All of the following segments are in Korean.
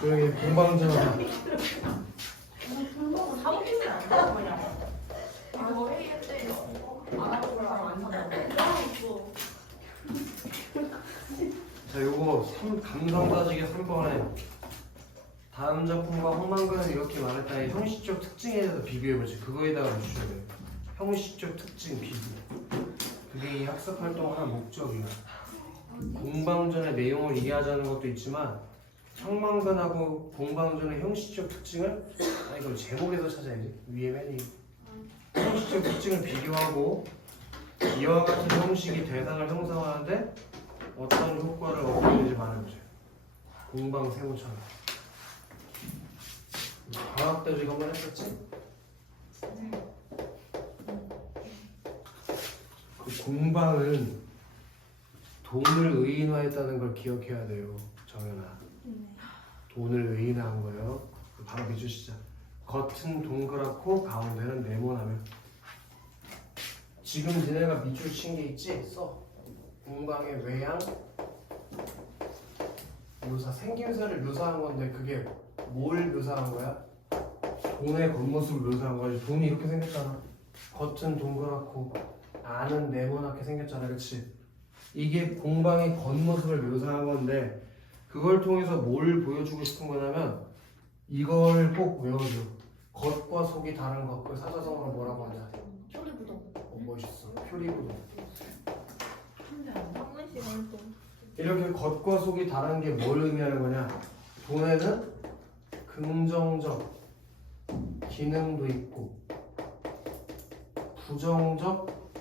조용히 공방전하자. 자, 요거 감성 따지기 3번에 다음 작품과 홍만근은 이렇게 말했다. 이 형식적 특징에 대해서 비교해보지. 그거에다가 맞추셔야 돼요. 형식적 특징 비교. 그게 이 학습 활동 하나 목적이야. 공방전의 내용을 이해하자는 것도 있지만 형만근하고 공방전의 형식적 특징을 이걸 제목에서 찾아야지. 위에 맨 형식적 특징을 비교하고 이와 같은 형식이 대상을 형성하는데 어떤 효과를 얻는지 말해보세요. 공방 세모처럼. 과학 때도 한번 했었지? 그 공방은 돈을 의인화했다는 걸 기억해야 돼요. 정연아. 돈을 의인화한 거예요. 바로 해주시죠. 겉은 동그랗고 가운데는 네모나면. 지금 니네가 밑줄 친 게 있지? 써. 공방의 외양 묘사, 생김새를 묘사한 건데 그게 뭘 묘사한 거야? 돈의 겉모습을 묘사한 거지. 돈이 이렇게 생겼잖아. 겉은 동그랗고 안은 네모나게 생겼잖아. 그치? 이게 공방의 겉모습을 묘사한 건데 그걸 통해서 뭘 보여주고 싶은 거냐면 이걸 꼭 외워줘. 겉과 속이 다른 것. 그 사자성어로 뭐라고 하냐? 표리부동. 멋있어. 표리부동. 한문식 활동. 이렇게 겉과 속이 다른 게 뭘 의미하는 거냐? 돈에는 긍정적 기능도 있고 부정적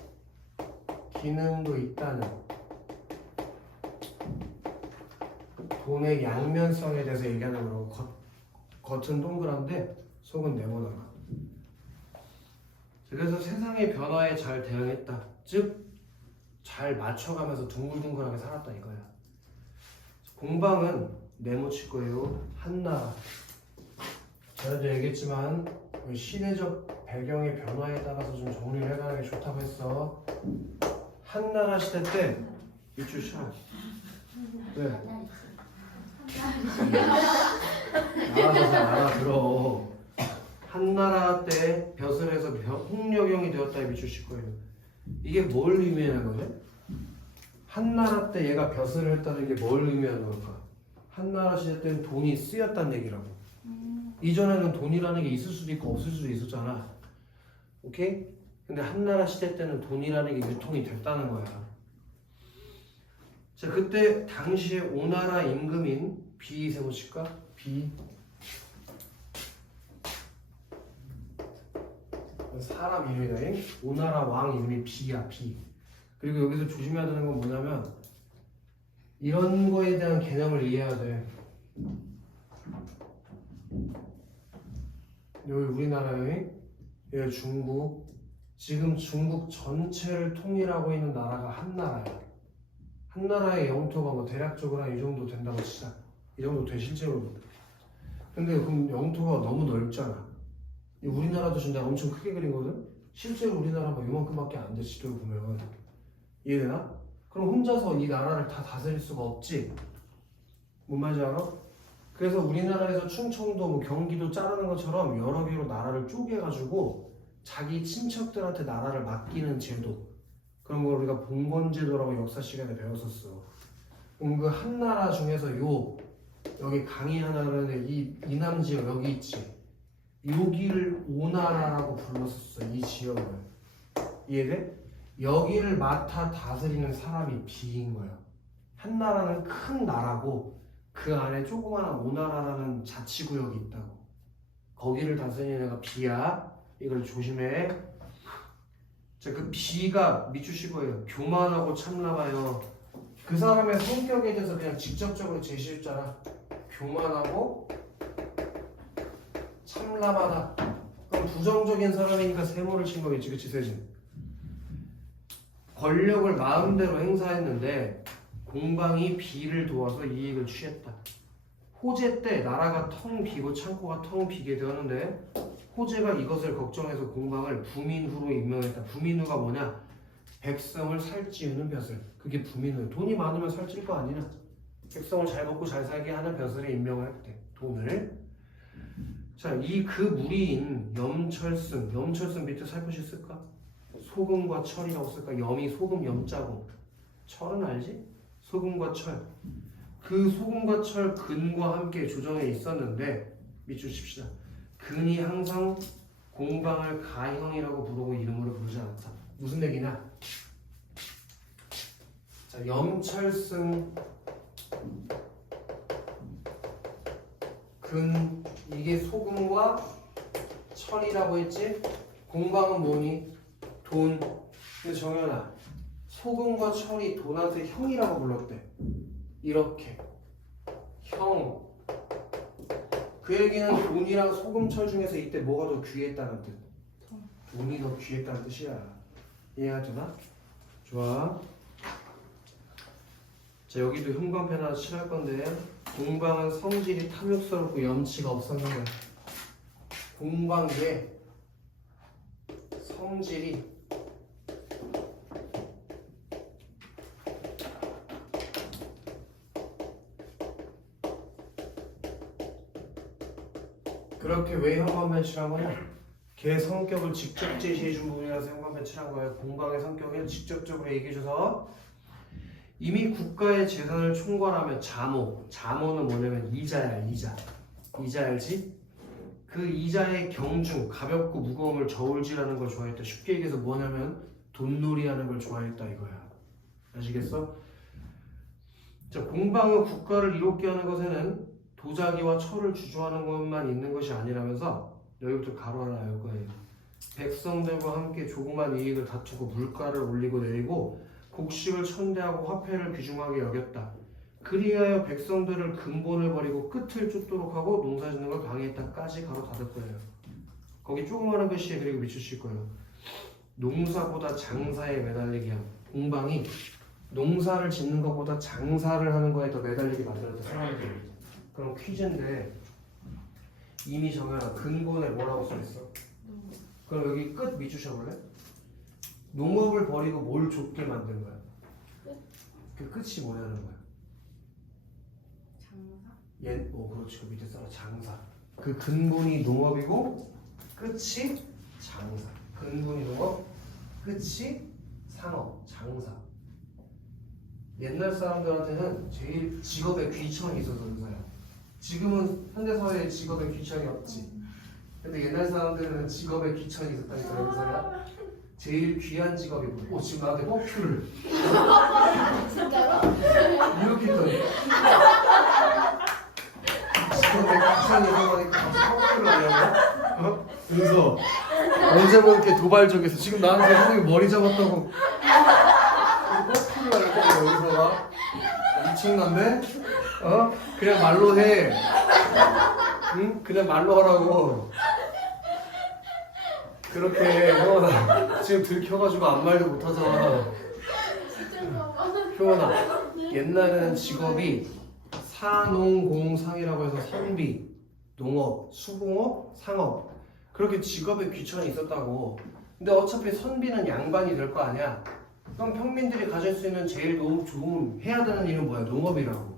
기능도 있다는 돈의 양면성에 대해서 얘기하는 거라고. 겉은 동그란데 속은 네모나다. 그래서 세상의 변화에 잘 대응했다. 즉 잘 맞춰가면서 둥글둥글하게 살았다 이거야. 공방은 네모칠 거예요. 한나라. 제가 얘기했지만 시대적 배경의 변화에 따라서 좀 정리를 해가는 게 좋다고 했어. 한나라 시대 때 밑줄 쳐. 왜? 알아서 잘 알아들어. 한나라 때 벼슬에서 홍려경이 되었다에 밑줄 칠 거예요. 이게 뭘 의미하는 거냐? 한나라 때 얘가 벼슬을 했다는 게 뭘 의미하는 걸까? 한나라 시대 때는 돈이 쓰였다는 얘기라고. 이전에는 돈이라는 게 있을 수도 있고 없을 수도 있었잖아. 오케이? 근데 한나라 시대 때는 돈이라는 게 유통이 됐다는 거야. 자, 그때 당시에 오나라 임금인 비 세워칠까? 비 사람 이름이다. 오나라 왕 이름이 비야. 비. 그리고 여기서 조심해야 되는 건 뭐냐면 이런 거에 대한 개념을 이해해야 돼. 여기 우리나라에 여기 중국, 지금 중국 전체를 통일하고 있는 나라가 한나라야. 한나라의 영토가 뭐 대략적으로 한 이 정도 된다고 치자. 이 정도 돼 실제로. 근데 그럼 영토가 너무 넓잖아. 우리나라도 지금 내가 엄청 크게 그리거든? 실제로 우리나라 뭐 이만큼밖에 안 돼, 지도를 보면. 이해되나? 그럼 혼자서 이 나라를 다 다스릴 수가 없지. 뭔 말인지 알아? 그래서 우리나라에서 충청도, 뭐 경기도 자르는 것처럼 여러 개로 나라를 쪼개가지고 자기 친척들한테 나라를 맡기는 제도. 그런 걸 우리가 봉건제도라고 역사 시간에 배웠었어. 그럼 그 한나라 중에서 여기 강이 하나 흐르는 이 이남 지역 여기 있지. 여기를 오나라라고 불렀었어. 이 지역을. 이해돼? 여기를 맡아 다스리는 사람이 비인 거야. 한나라는 큰 나라고 그 안에 조그마한 오나라라는 자치구역이 있다고. 거기를 다스리는 애가 비야. 이걸 조심해. 자, 그 비가 밑주실 거예요. 교만하고 참나봐요. 그 사람의 성격에 대해서 그냥 직접적으로 제시했잖아. 교만하고 참람하다. 그럼 부정적인 사람이니까 세모를 친 거겠지, 그치 세진? 권력을 마음대로 행사했는데 공방이 비를 도와서 이익을 취했다. 호재 때 나라가 텅 비고 창고가 텅 비게 되었는데 호재가 이것을 걱정해서 공방을 부민후로 임명했다. 부민후가 뭐냐? 백성을 살찌우는 벼슬. 그게 부민을. 돈이 많으면 살찔 거 아니냐. 백성을 잘 먹고 잘 살게 하는 벼슬에 임명을 했대. 돈을. 자, 이 그 무리인 염철승. 염철승 밑에 살포시 쓸까? 소금과 철이라고 쓸까? 염이 소금 염자고. 철은 알지? 소금과 철. 그 소금과 철 근과 함께 조정에 있었는데 밑주십시다. 근이 항상 공방을 가형이라고 부르고 이름으로 부르지 않았다. 무슨 얘기냐? 자, 염철승 근 이게 소금과 철이라고 했지? 공방은 뭐니? 돈. 근데 정연아, 소금과 철이 돈한테 형이라고 불렀대. 이렇게 형. 그 얘기는 돈이랑 소금, 철 중에서 이때 뭐가 더 귀했다는 뜻? 돈이 더 귀했다는 뜻이야. 이해가 되나? 좋아. 자, 여기도 형광펜 하나 칠할 건데 공방은 성질이 탐욕스럽고 염치가 없었는데 공방의 성질이 그렇게 왜 형광펜 칠한 거냐? 걔 성격을 직접 제시해 준 부분이라서 형광펜 칠한 거예요. 공방의 성격을 직접적으로 얘기해줘서 이미 국가의 재산을 총괄하면 자모. 자모는 뭐냐면 이자야, 이자. 이자 알지? 그 이자의 경중, 가볍고 무거움을 저울질하는 걸 좋아했다. 쉽게 얘기해서 뭐냐면 돈놀이하는 걸 좋아했다 이거야. 아시겠어? 자, 공방은 국가를 이롭게 하는 것에는 도자기와 철을 주조하는 것만 있는 것이 아니라면서 여기부터 가로 하나 알 거예요. 백성들과 함께 조그만 이익을 다투고 물가를 올리고 내리고 곡식을 천대하고 화폐를 귀중하게 여겼다. 그리하여 백성들을 근본을 버리고 끝을 쫓도록 하고 농사짓는 걸 방해했다까지 가로 닫을 거예요. 거기 조그마한 글씨에 그리고 밑주실 거예요. 농사보다 장사에 매달리게 함. 공방이 농사를 짓는 것보다 장사를 하는 거에 더 매달리게 만들었다. 사람들이. 그럼 퀴즈인데 이미 정해라. 근본에 뭐라고 써있어? 그럼 여기 끝 밑주셔볼래? 농업을 버리고 뭘 좁게 만든 거야? 그 끝이 뭐냐는 거야? 장사? 그렇지. 그 밑에 써라. 장사. 그 근본이 농업이고 끝이 장사. 근본이 농업, 끝이 상업, 장사. 옛날 사람들한테는 제일 직업에 귀천이 있어서 의사야. 지금은 현대사회에 직업에 귀천이 없지. 근데 옛날 사람들은 직업에 귀천이 있었다니까 의사야. 제일 귀한 직업이 뭐야? 지금 나한테 뻑큐를 진짜로? 이렇게 했더니 직업에 귀천이 있어가니까 갑자기 뻑큐를 하려고? 그래서 언제부터 이렇게 도발적이었어. 지금 나한테 선생님 머리 잡았다고 뻑큐를 하려고 여기서가 미친건데? 그냥 말로 해. 응? 그냥 말로 하라고. 그렇게 효원아 지금 들켜가지고 아무 말도 못하잖아. 효원아 옛날에는 직업이 사농공상이라고 해서 선비, 농업, 수공업, 상업 그렇게 직업에 귀천이 있었다고. 근데 어차피 선비는 양반이 될 거 아니야. 그럼 평민들이 가질 수 있는 제일 좋은 해야 되는 일은 뭐야? 농업이라고.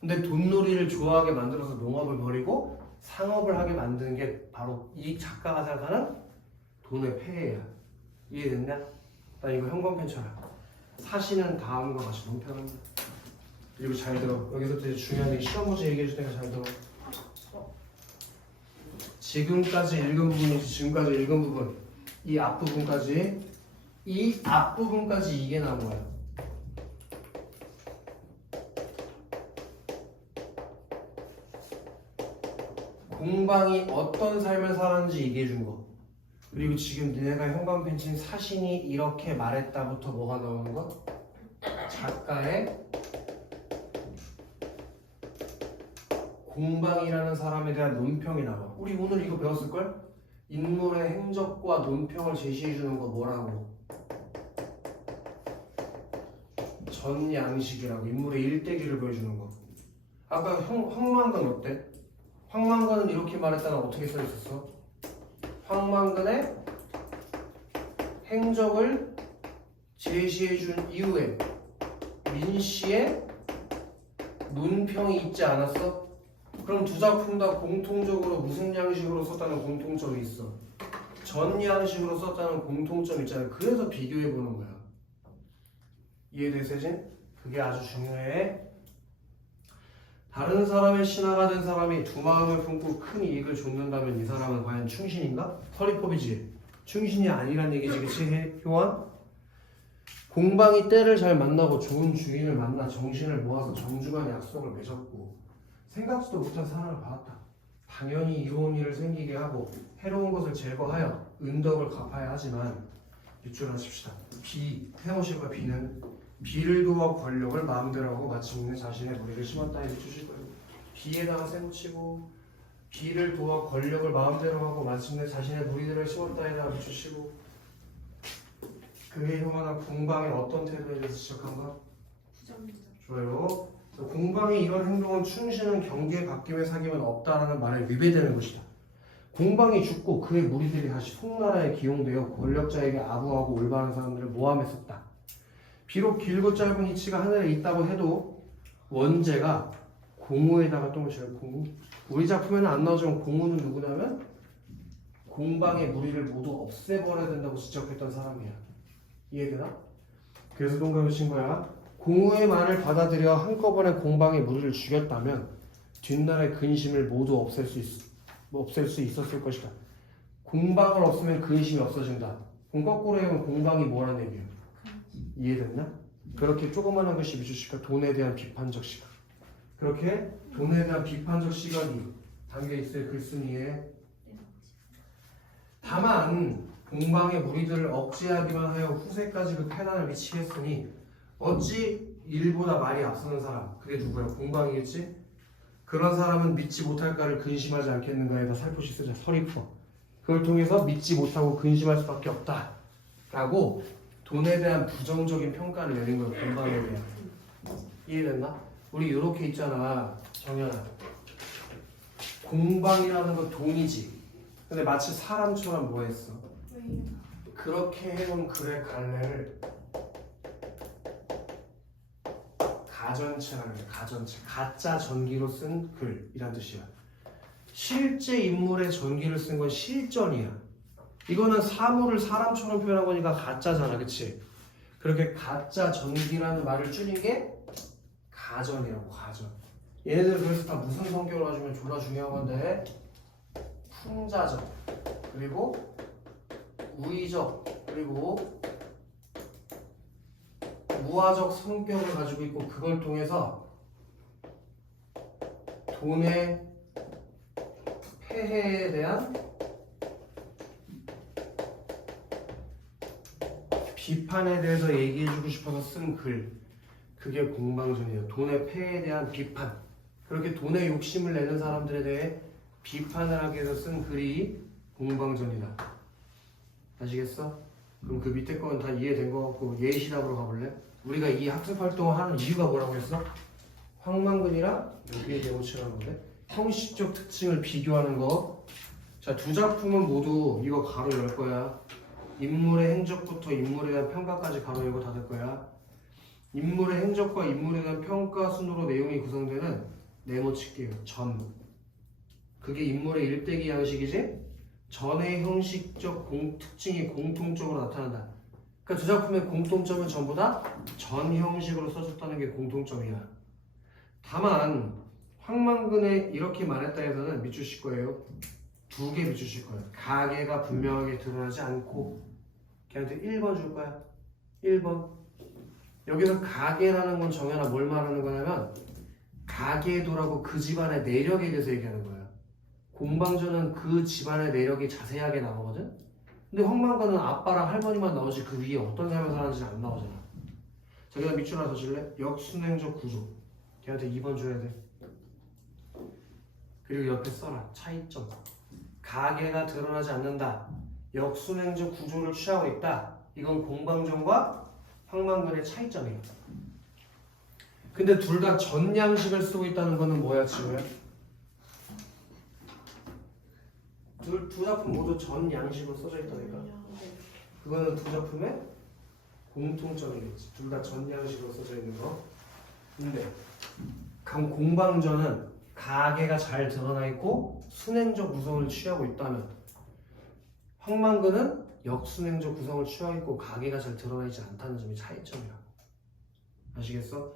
근데 돈놀이를 좋아하게 만들어서 농업을 버리고 상업을 하게 만드는 게 바로 이 작가가 생각하는 돈의 폐해야. 이해됐냐? 나 이거 형광펜 쳐라. 사시는 다음과 같이 너무 편합니다. 그리고 잘 들어. 여기서부터 이제 중요한 시험 문제 얘기해 줄 테니까 잘 들어. 지금까지 읽은 부분이지. 지금까지 읽은 부분. 이 앞부분까지. 이 앞부분까지 이게 나온 거야. 공방이 어떤 삶을 살았는지 얘기해 준 거. 그리고 지금 내가 형광펜 친 사신이 이렇게 말했다부터 뭐가 나오는 거? 작가의 공방이라는 사람에 대한 논평이 나와. 우리 오늘 이거 배웠을걸? 인물의 행적과 논평을 제시해 주는 거 뭐라고? 전양식이라고. 인물의 일대기를 보여주는 거. 아까 황만근 어때? 황만근은 이렇게 말했다는 어떻게 써있었어? 황만근의 행적을 제시해준 이후에 민씨의 논평이 있지 않았어? 그럼 두 작품 다 공통적으로 무슨 양식으로 썼다는 공통점이 있어. 전 양식으로 썼다는 공통점이 있잖아. 그래서 비교해보는 거야. 이해돼, 세진? 그게 아주 중요해. 다른 사람의 신하가 된 사람이 두 마음을 품고 큰 이익을 줬는다면 이 사람은 과연 충신인가? 서리법이지. 충신이 아니란 얘기지, 그치? 효원? 공방이 때를 잘 만나고 좋은 주인을 만나 정신을 모아서 정중한 약속을 맺었고 생각지도 못한 사랑을 받았다. 당연히 이로운 일을 생기게 하고 해로운 것을 제거하여 은덕을 갚아야 하지만 밑줄 하십시다. 비, 해놓으실 거야. 비는 비를 도와 권력을 마음대로 하고 마침내 자신의 무리를 심었다 해주실 거예요. 비에다가 세놓치고 비를 도와 권력을 마음대로 하고 마침내 자신의 무리들을 심었다 해다 붙이시고 그게 효만한 공방의 어떤 태도에 대해서 지적한가? 좋아요. 공방이 이런 행동은 충신은 경계에 바뀜에 사귐은 없다라는 말에 위배되는 것이다. 공방이 죽고 그의 무리들이 다시 송나라에 기용되어 권력자에게 아부하고 올바른 사람들을 모함했었다. 비록 길고 짧은 이치가 하늘에 있다고 해도 원제가 공우에다가 또 공우. 우리 작품에는 안 나오지만 공우는 누구냐면 공방의 무리를 모두 없애버려야 된다고 지적했던 사람이야. 이해되나? 그래서 동감을 친 거야. 공우의 말을 받아들여 한꺼번에 공방의 무리를 죽였다면 뒷날의 근심을 모두 없앨 수 있었을 것이다. 공방을 없으면 근심이 없어진다. 그럼 거꾸로 해보면 공방이 뭐라는 얘기야? 이해됐나? 그렇게 조그마한 것이 미주시가 돈에 대한 비판적 시각. 그렇게 돈에 대한 비판적 시각이 담겨있을 글쓴이에 다만 공방의 무리들을 억제하기만 하여 후세까지 그 패단을 미치겠으니 어찌 일보다 말이 앞서는 사람, 그게 누구야? 공방이겠지? 그런 사람은 믿지 못할까를 근심하지 않겠는가에다 살포시 쓰자. 서리포. 그걸 통해서 믿지 못하고 근심할 수밖에 없다 라고 돈에 대한 부정적인 평가를 내린 거야. 공방에 대한. 이해됐나? 우리 이렇게 있잖아, 정연아. 공방이라는 건 돈이지. 근데 마치 사람처럼 뭐 했어? 그렇게 해놓은 글의 갈래를 가전체라는 거야. 가전체. 가짜 전기로 쓴 글이란 뜻이야. 실제 인물의 전기를 쓴 건 실전이야. 이거는 사물을 사람처럼 표현한 거니까 가짜잖아, 그치? 그렇게 가짜 전기라는 말을 줄인 게 가전이라고. 가전. 얘네들 그래서 다 무슨 성격을 가지면 졸라 중요한 건데 풍자적, 그리고 우의적, 그리고 무화적 성격을 가지고 있고 그걸 통해서 돈의 폐해에 대한 비판에 대해서 얘기해주고 싶어서 쓴 글, 그게 공방전이에요. 돈의 폐해에 대한 비판. 그렇게 돈에 욕심을 내는 사람들에 대해 비판을 하기 위해서 쓴 글이 공방전이다. 아시겠어? 그럼 그 밑에 거는 다 이해된 거 같고 예시답으로 가볼래? 우리가 이 학습 활동을 하는 이유가 뭐라고 했어? 황만근이랑 여기에 대모치라는 건데 형식적 특징을 비교하는 거. 자, 두 작품은 모두 이거 가로 열 거야. 인물의 행적부터 인물에 대한 평가까지 가로 열고 닫을 거야. 인물의 행적과 인물에 대한 평가 순으로 내용이 구성되는 네모칠게요. 전. 그게 인물의 일대기 양식이지? 전의 형식적 특징이 공통적으로 나타난다. 그러니까 두 작품의 공통점은 전부 다 전 형식으로 써줬다는 게 공통점이야. 다만 황만근에 이렇게 말했다 해서는 밑주실 거예요. 두 개 밑주실 거예요. 가계가 분명하게 드러나지 않고 걔한테 1번 줄 거야. 1번. 여기서 가계라는 건 정연아 뭘 말하는 거냐면 가계도라고 그 집안의 내력에 대해서 얘기하는 거야. 공방전은 그 집안의 내력이 자세하게 나오거든. 근데 황만근은 아빠랑 할머니만 나오지 그 위에 어떤 삶을 살았는지는 안 나오잖아. 자기가 밑줄 하나 더 줄래? 역순행적 구조. 걔한테 2번 줘야 돼. 그리고 옆에 써라. 차이점. 가계가 드러나지 않는다. 역순행적 구조를 취하고 있다. 이건 공방전과 황만근의 차이점이에요. 근데 둘 다 전 양식을 쓰고 있다는 거는 뭐야, 지금? 두 작품 모두 전 양식으로 써져 있다니까. 그거는 두 작품의 공통점이겠지. 둘 다 전양식으로 써져 있는 거. 근데 공방전은 가계가 잘 드러나 있고 순행적 구성을 취하고 있다면 황만근은 역순행적 구성을 취하고 있고 가계가 잘 드러나 있지 않다는 점이 차이점이라고. 아시겠어?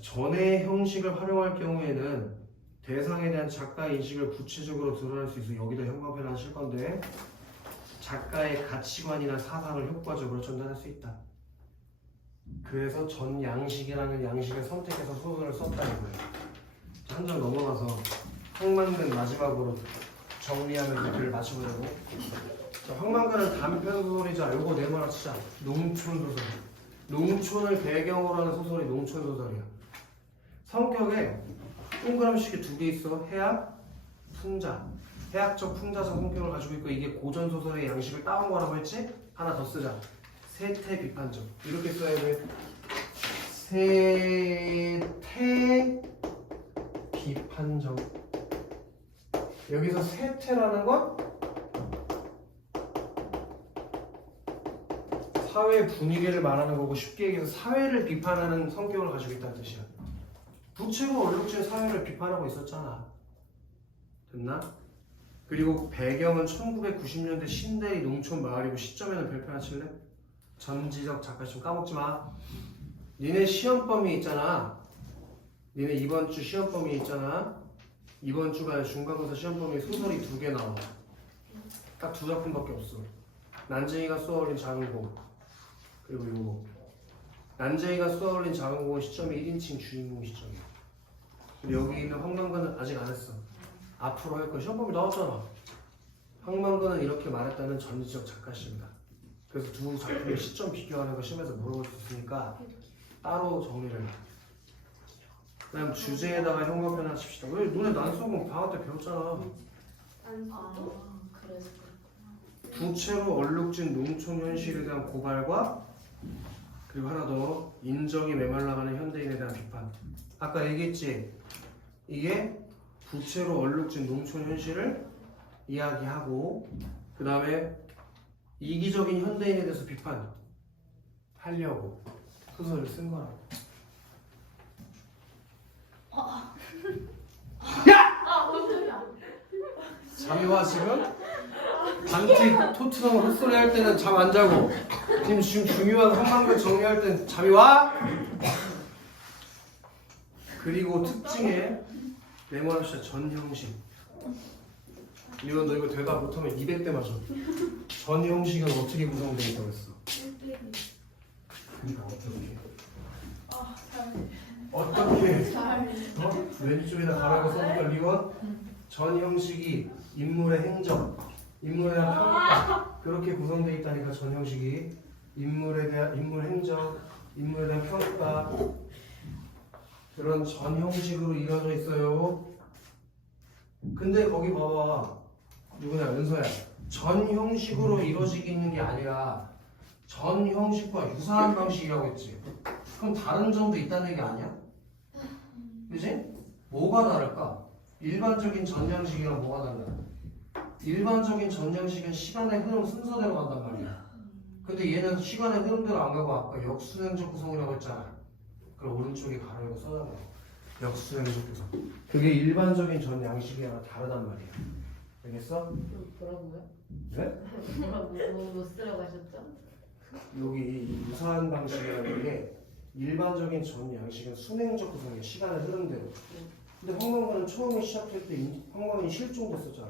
전의 형식을 활용할 경우에는 대상에 대한 작가의 인식을 구체적으로 드러낼 수 있어. 여기다 형광펜 하실 건데 작가의 가치관이나 사상을 효과적으로 전달할 수 있다. 그래서 전양식이라는 양식을 선택해서 소설을 썼다는 거예요. 한 점 넘어가서 황만근 마지막으로 정리하면서 글을 마치보려고. 황만근은 단편 소설이자 요거 네모나 치자. 농촌 소설. 농촌을 배경으로 하는 소설이 농촌 소설이야. 성격에 동그라미식이 두 개 있어. 해학, 풍자. 해학적 풍자적 성격을 가지고 있고 이게 고전 소설의 양식을 따온 거라고 했지? 하나 더 쓰자. 세태 비판적. 이렇게 써야 돼. 세태 비판적. 여기서 세태라는 건 사회 분위기를 말하는 거고 쉽게 얘기해서 사회를 비판하는 성격을 가지고 있다는 뜻이야. 부채로 얼룩진 사회를 비판하고 있었잖아. 됐나? 그리고 배경은 1990년대 신대리 농촌 마을이고 시점에는 별표 하나 칠래? 전지적 작가 좀 까먹지 마. 니네 시험 범위 있잖아. 니네 이번 주 시험 범위 있잖아. 이번 주가 중간고사 시험 범위 소설이 2개 나와. 딱 2작품밖에 없어. 난쟁이가 쏘아올린 작은 공. 그리고 이거. 난쟁이가 쏘아올린 작은 공은 시점이 1인칭 주인공 시점이야. 여기 있는 황만근은 아직 안 했어. 앞으로 할 거야. 시험 범위 나왔잖아. 황만근은 이렇게 말했다는 전지적 작가십니다. 그래서 두 작품의 시점 비교하는 거 시험에서 물어볼 수 있으니까 따로 정리를 해. 그 다음 주제에다가 형광펜 하나 칩시다. 왜 너네 난수공 방학 때 배웠잖아. 그래서 부채로 얼룩진 농촌 현실에 대한 고발과 그리고 하나 더 인정이 메말라가는 현대인에 대한 비판. 아까 얘기했지. 이게 부채로 얼룩진 농촌 현실을 이야기하고 그 다음에 이기적인 현대인에 대해서 비판하려고 소설을 쓴 거라고. 뭔 소리야? 잠이 와 지금? 반티 토트넘 헛소리 할 때는 잠 안 자고 지금 중요한 한방글 정리할 땐 잠이 와? 그리고 특징에 네모나시아 전형식. 이건 너 이거 대답 못하면 200대 맞아. 전형식은 어떻게 구성되어 있다고 했어? 그러니까 어떻게 왼쪽에다 가라고 써볼까? 리원 전형식이 인물의 행적, 인물에 대한 평가 그렇게 구성되어 있다니까. 전형식이 인물 행적, 인물에 대한 평가 그런 전형식으로 이루어져 있어요. 근데 거기 봐봐. 누구냐? 은서야. 전형식으로 이루어지게 있는 게 아니라 전형식과 유사한 방식이라고 했지. 그럼 다른 점도 있다는 얘기 아니야? 그지? 뭐가 다를까? 일반적인 전형식이랑 뭐가 달라? 일반적인 전형식은 시간의 흐름 순서대로 간단 말이야. 근데 얘는 시간의 흐름대로 안 가고 아까 역순행적 구성이라고 했잖아. 그럼 오른쪽에 가로 열고 써놔봐. 역순행적 구성. 그게 일반적인 전양식이랑 다르단 말이야. 알겠어? 뭐라고요? 네? 뭐라고 쓰라고 하셨죠? 여기 유사한 방식이라는 게 일반적인 전양식은 순행적 구성이야. 시간의 흐름대로. 근데 황만근은 처음에 시작할 때 황만근이 실종됐었잖아.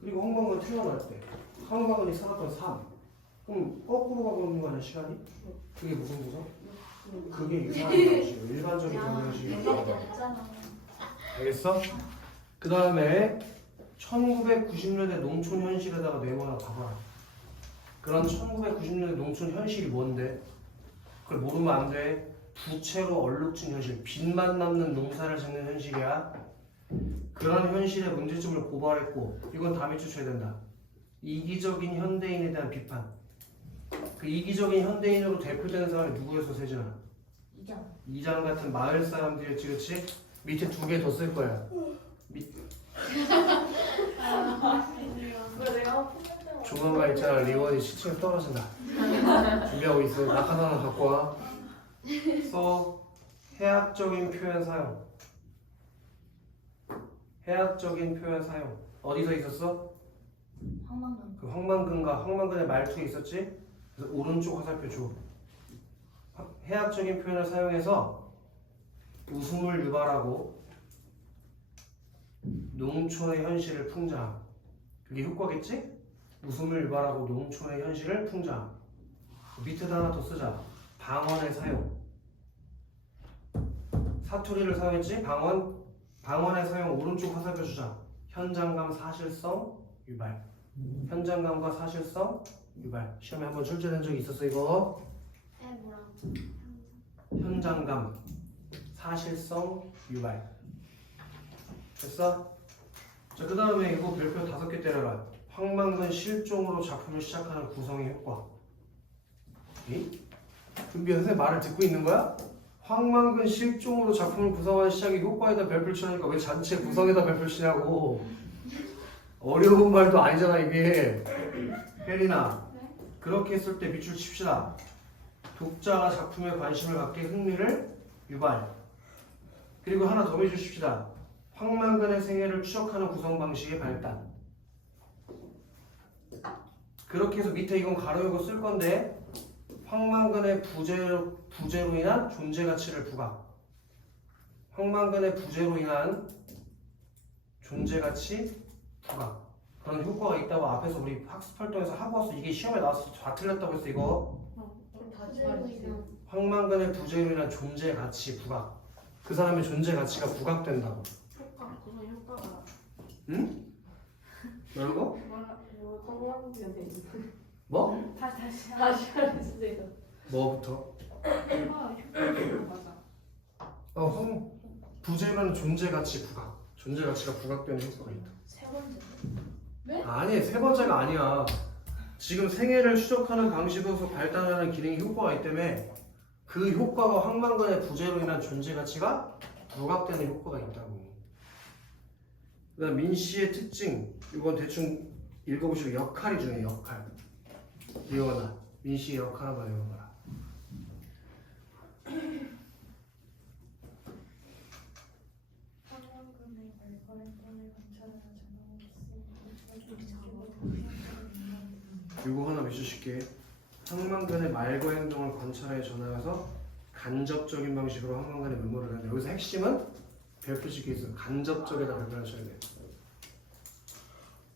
그리고 황만근 태어날 때 황만근이 살았던 삶. 그럼 거꾸로 가고 있는 거 아니야 시간이? 그게 무슨 구성? 그게 유사한 방식이야. 일반적인 전양식이야. 알겠어? 그 다음에 1990년대 농촌 현실에다가 네모나 봐봐라. 그런 1990년대 농촌 현실이 뭔데? 그걸 모르면 안 돼. 부채로 얼룩진 현실, 빚만 남는 농사를 짓는 현실이야. 그런 현실의 문제점을 고발했고 이건 다 밑줄쳐야 된다. 이기적인 현대인에 대한 비판. 그 이기적인 현대인으로 대표되는 사람이 누구였어, 세진아? 이장 같은 마을 사람들이었지, 그렇지? 밑에 2개 더 쓸 거야. 조만간 있잖아. 리원이 시층에 떨어진다. 준비하고 있어. 낙하산 하나 갖고 와. 써. 해학적인 표현 사용. 해학적인 표현 사용. 어디서 있었어? 황망금. 그 황망근과 황망근의 말투에 있었지? 그래서 오른쪽 화살표 줘. 해학적인 표현을 사용해서 웃음을 유발하고 농촌의 현실을 풍자함. 그게 효과겠지? 웃음을 유발하고 농촌의 현실을 풍자함. 밑에다 하나 더 쓰자. 방언의 사용. 사투리를 사용했지? 방언의 사용 오른쪽 화살표 주자. 현장감, 사실성, 유발. 현장감과 사실성, 유발. 시험에 한번 출제된 적이 있었어 이거. 뭐랑? 현장감, 사실성, 유발. 됐어? 자, 그 다음에 이거 별표 5개 때려라. 황망근 실종으로 작품을 시작하는 구성의 효과. 준비 선생님 말을 듣고 있는 거야? 황망근 실종으로 작품을 구성하는 시작의 효과에다 별표를 치라니까 왜 전체 구성에다 별표를 치냐고. 어려운 말도 아니잖아 이게. 혜린아, 그렇게 했을 때 밑줄 칩시다. 독자가 작품에 관심을 갖게 흥미를 유발. 그리고 하나 더 해주십시다. 황망근의 생애를 추적하는 구성 방식의 발달. 그렇게 해서 밑에 이건 가로 열고 쓸 건데 황망근의 부재로 인한 존재 가치를 부각. 황망근의 부재로 인한 존재 가치 부각. 그런 효과가 있다고 앞에서 우리 학습 활동에서 하고 왔어. 이게 시험에 나와서 다 틀렸다고 했어 이거. 다시 말해주세요. 황망근의 부재로 인한 존재 가치 부각. 그 사람의 존재 가치가 부각된다고. 효과. 그건 효과가. 응? 뭐라고? 황망근에 뭐? 다시 말해주세요. 뭐부터? 효과 맞아. 부재라는 존재 가치 부각. 존재 가치가 부각되는 효과가 있다. 세 번째. 아니, 세 번째가 아니야. 지금 생애를 추적하는 방식으로서 발달하는 기능이 효과가 있기 때문에 그 효과가 황망근의 부재로 인한 존재 가치가 부각되는 효과가 있다고. 그다음 민씨의 특징. 이건 대충 읽어보시고 역할이 중요해. 역할. 이거나 민씨의 역할 한번 읽어봐라. 황망근의 발걸음을 관찰하는 이거 하나 외주실게. 황망근의 말과 행동을 관찰해 전하여서 간접적인 방식으로 황망근의 메모를 한다. 여기서 핵심은 별표 짓기 있어. 간접적에다 별표를 쳐야 돼.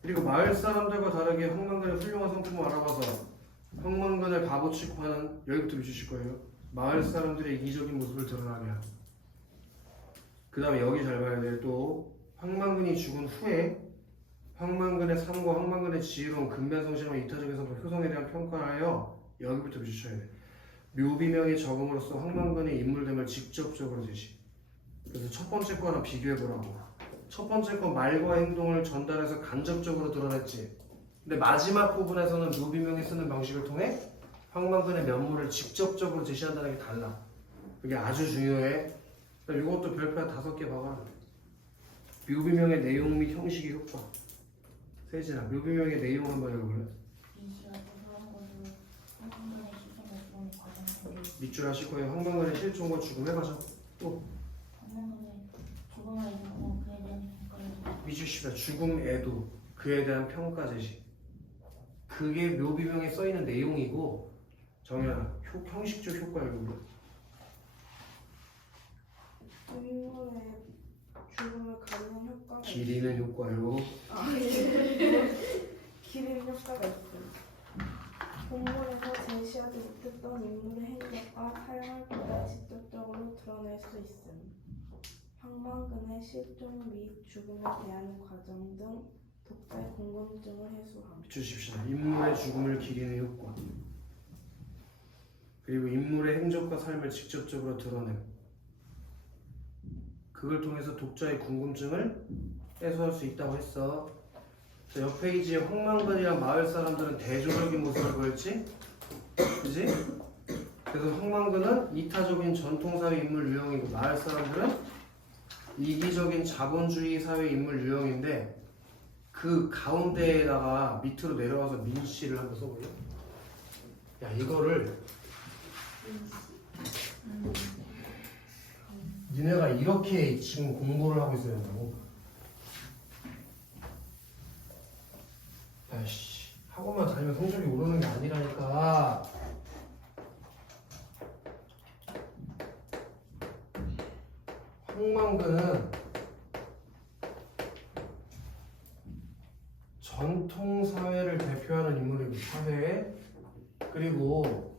그리고 마을 사람들과 다르게 황망근의 훌륭한 성품을 알아봐서 황망근을 바보 취급하는, 여기부터 외주실 거예요. 마을 사람들의 이기적인 모습을 드러나게 하고. 그 다음에 여기 잘 봐야 돼. 또 황망근이 죽은 후에 황망근의 삶과 황망근의 지혜로운 근면성실한 이타적에서 효성에 대한 평가를 하여 여기부터 비추셔야 돼. 묘비명의 적음으로써 황망근의 인물됨을 직접적으로 제시. 그래서 첫 번째 거랑 비교해보라고. 첫 번째 건 말과 행동을 전달해서 간접적으로 드러냈지. 근데 마지막 부분에서는 묘비명이 쓰는 방식을 통해 황망근의 면모를 직접적으로 제시한다는 게 달라. 그게 아주 중요해. 이것도 별표 한 5개 봐봐. 묘비명의 내용 및 형식의 효과. 세진아, 묘비명의 내용 한번 읽어볼래? 민씨가 도서한 것으로 황망근의 시선을 보는 과정 속에 밑줄 하실 거예요. 황망근의 실종과 죽음 해봐서. 또 황망근의 죽음을 이루고 그에 대한 평가를 밑줄십시다. 죽음에도 그에 대한 평가 제시. 그게 묘비명에 써있는 내용이고, 정연아, 형식적 효과 읽어볼래? 인물의 죽음을 가리는 효과가 기리는 효과 읽고. 기린 효과가 있어요. 본문에서 제시하지 못했던 인물의 행적과 사용을 직접적으로 드러낼 수 있음. 황망근의 실종 및 죽음에 대한 과정 등 독자의 궁금증을 해소함. 주십시다. 인물의 죽음을 기리는 효과. 그리고 인물의 행적과 삶을 직접적으로 드러냄. 그걸 통해서 독자의 궁금증을 해소할 수 있다고 했어. 자, 옆 페이지에 황망근이랑 마을 사람들은 대조적인 모습을 보였지? 그지? 그래서 황망근은 이타적인 전통사회 인물 유형이고 마을 사람들은 이기적인 자본주의 사회 인물 유형인데 그 가운데에다가 밑으로 내려와서 민씨를 한번 써볼래? 야 이거를 니네가 이렇게 지금 공부를 하고 있어야 된다고. 야씨 학원만 다니면 성적이 오르는 게 아니라니까. 황만근은 전통 사회를 대표하는 인물이고 사회에 그리고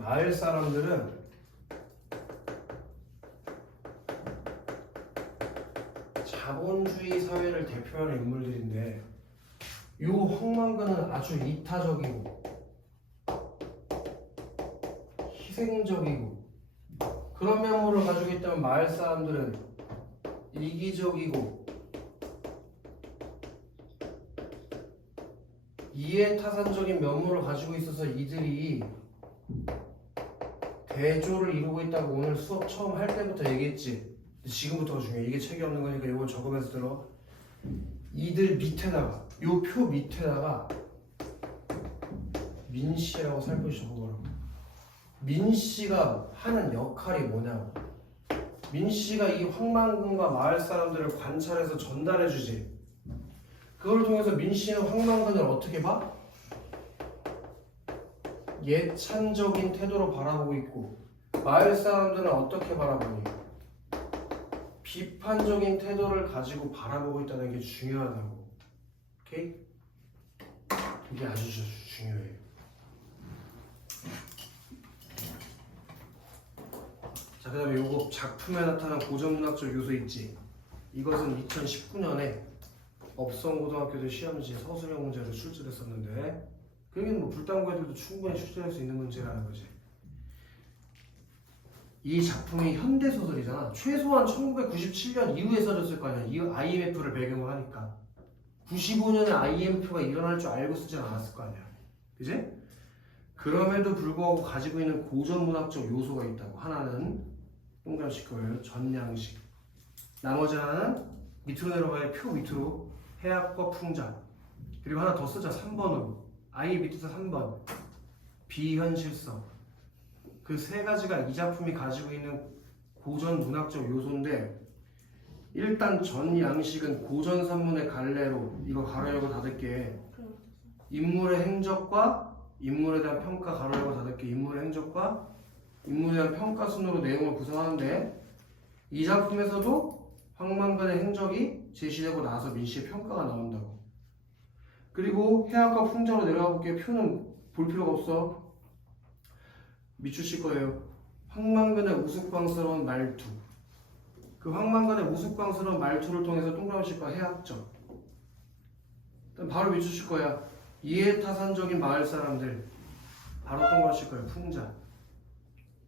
마을 사람들은 자본주의 사회를 대표하는 인물들인데 요 황만근은 아주 이타적이고 희생적이고 그런 면모를 가지고 있다면 마을 사람들은 이기적이고 이해타산적인 면모를 가지고 있어서 이들이 대조를 이루고 있다고 오늘 수업 처음 할 때부터 얘기했지. 지금부터가 중요해. 이게 책이 없는 거니까 이걸 적으면서 들어. 이들 밑에다가 요 표 밑에다가 민씨라고 살포시 적어보라고. 민씨가 하는 역할이 뭐냐고. 민씨가 이 황만근과 마을 사람들을 관찰해서 전달해주지. 그걸 통해서 민씨는 황만근을 어떻게 봐? 예찬적인 태도로 바라보고 있고 마을 사람들은 어떻게 바라보니? 비판적인 태도를 가지고 바라보고 있다는 게 중요하다고. 오케이? 이게 아주 중요해요. 자, 그 다음에 요거 작품에 나타난 고전문학적 요소 있지? 이것은 2019년에 업성고등학교대 시험지 서술형 문제로 출제됐었는데 그러기는 뭐 불당고 애들도 충분히 출제할 수 있는 문제라는 거지. 이 작품이 현대소설이잖아. 최소한 1997년 이후에 써졌을 거 아니야. 이 IMF를 배경으로 하니까 95년에 IMF가 일어날 줄 알고 쓰진 않았을 거 아니야. 그지? 그럼에도 불구하고 가지고 있는 고전문학적 요소가 있다고. 하나는 동그라미 거예요. 전양식. 나머지 하나는 밑으로 내려가야 표 밑으로 해학과 풍자. 그리고 하나 더 쓰자. 3번으로. 아예 밑에서 3번. 비현실성. 그 세 가지가 이 작품이 가지고 있는 고전문학적 요소인데 일단 전양식은 고전산문의 갈래로 이거 가로 열고 닫을게. 인물의 행적과 인물에 대한 평가 가로 열고 닫을게. 인물의 행적과 인물에 대한 평가 순으로 내용을 구성하는데 이 작품에서도 황만근의 행적이 제시되고 나서 민씨의 평가가 나온다고. 그리고 해학과 풍자로 내려가 볼게요. 표는 볼 필요가 없어. 미추실 거예요. 황만근의 우스꽝스러운 말투. 그 황만근의 우스꽝스러운 말투를 통해서 동그라미식과 해학적. 바로 미추실 거야. 이해타산적인 마을 사람들. 바로 동그라미식 거예요. 풍자.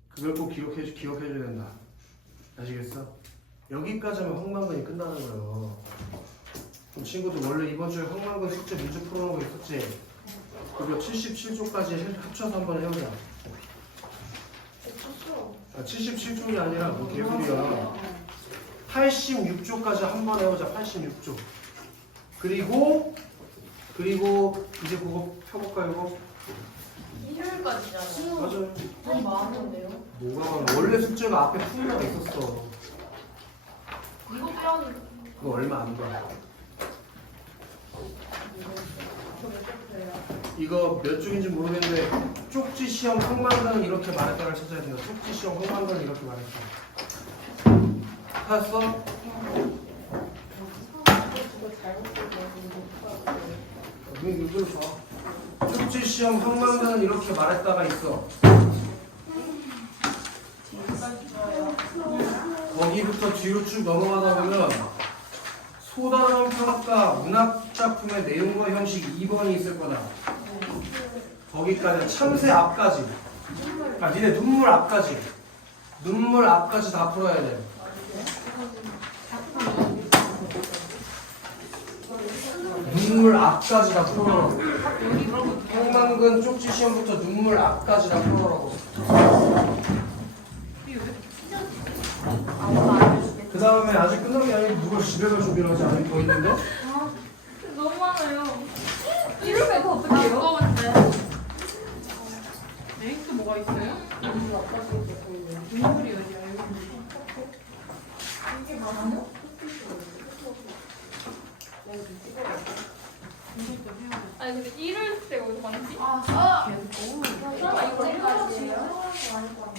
그걸 꼭 기억해줘야 된다. 아시겠어? 여기까지 하면 황만근이 끝나는 거예요. 그럼 친구들 원래 이번 주에 황만근 숙제 문제 풀어놓은 거 있었지? 그거 77조까지 합쳐서 한번 해보자. 77쪽이 아니라 뭐 개소리야. 86조까지 한번 해보자. 86조. 그리고 이제 그거 펴볼까요? 이거? 일요일까지잖아요. 맞아요. 너무 많은데요? 뭐가 많아. 원래 숙제가 앞에 풀이가 있었어. 이거 빼야지. 그거 얼마 안 돼. 저몇 쪽이에요? 이거 몇 쪽인지 모르겠는데 쪽지 시험 황만근은 이렇게 말했다를 찾아야 된다. 쪽지 시험 황만근은 이렇게 말했다. 찾았어? 이걸 봐. 쪽지 시험 황만근은 이렇게 말했다가 있어. 거기부터 뒤로 쭉 넘어가다 보면 소단원 평가 문학작품의 내용과 형식 2번이 있을 거다. 거기까지 참새 앞까지. 아, 니네 눈물 앞까지. 눈물 앞까지 다 풀어야 돼. 눈물 앞까지 다 풀어라고. 황만근 쪽지 시험부터 눈물 앞까지 다 풀어라고. 그 다음에 아직 끝난 게 아니고 누가 집에 갈 준비를 하지 않을 거 있는데? 너무 많아요. 인물이 어디야? 이게 많아요? 아니 근데 이럴 때가 어디 많지? 아, 설마 이거 이거까지예요? 지금 아닐 것 같아.